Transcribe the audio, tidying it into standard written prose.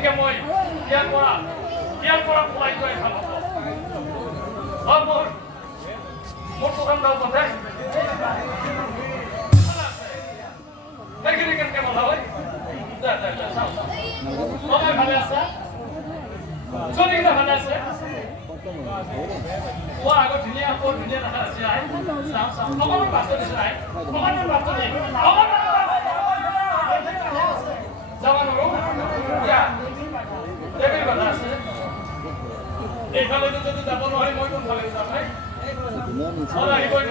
গতিকে মই ইয়াৰ পৰা পলাই যোৱাই ভাল হ'ব মোৰ দোকানদাৰ কথা সেইখিনি কেনেকে বন্ধ হয় সবাই ভালে আছে চলিকেইটা ভালে আছে কোৱা আগত ধুনীয়া বৰ ধুনীয়া দেখা আছে অকণমান বাস্তৱ দিছে নাই অকণমান বাস্তৱ দিয়ে যাব নোৱাৰো এইখিনি কথা আছে এইফালে যদি যাব নোৱাৰি মই কোনফালে যাম আহিবই